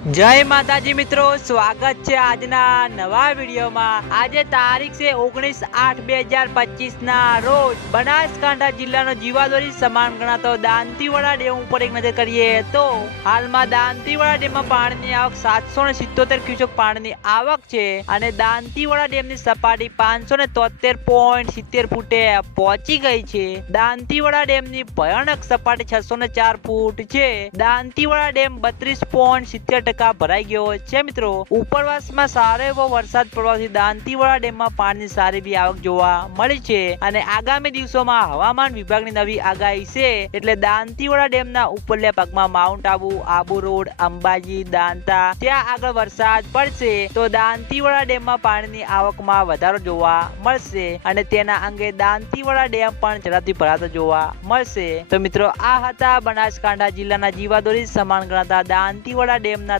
જય માતાજી મિત્રો, સ્વાગત છે આજના નવા વિડીયોમાં. આજે તારીખ છે ઓગણીસ આઠ બે હજાર પચીસ ના રોજ બનાસકાંઠા જિલ્લાનો જીવાદોરી સમાન ગણાતો દાંતીવાડા ડેમ ઉપર એક નજર કરીએ તો હાલમાં દાંતીવાડા ડેમમાં પાણીની આવક સાતસો ને સિત્તોતેર ક્યુસેક પાણીની આવક છે અને દાંતીવાડા ડેમની સપાટી પાંચસો ને તોતેર પોઈન્ટ સિત્તેર ફૂટે પહોંચી ગઈ છે. દાંતીવાડા ડેમની ભયાનક સપાટી છસો ને ચાર ફૂટ છે. દાંતીવાડા ડેમ બત્રીસ પોઈન્ટ સિત્તેર ટકા ભરાઈ ગયો છે મિત્રો, ઉપરવાસમાં સારો એવો વરસાદ પડવાથી દાંતીવાડા ડેમમાં પાણીની સારી બી આવક જોવા મળી છે અને આગામી દિવસોમાં હવામાન વિભાગની નવી આગાહી છે એટલે દાંતીવાડા ડેમના ઉપરલા ભાગમાં માઉન્ટ આબુ આબુ રોડ, અંબાજી, દાંતા, ત્યાં આગળ વરસાદ પડશે તો દાંતીવાડા ડેમમાં પાણીની આવકમાં વધારો જોવા મળશે અને તેના અંગે દાંતીવાડા ડેમ પણ ઝડપથી ભરાતો જોવા મળશે. તો મિત્રો, આ હતા બનાસકાંઠા જિલ્લાના જીવાદોરી સમાન ગણાતા દાંતીવાડા ડેમના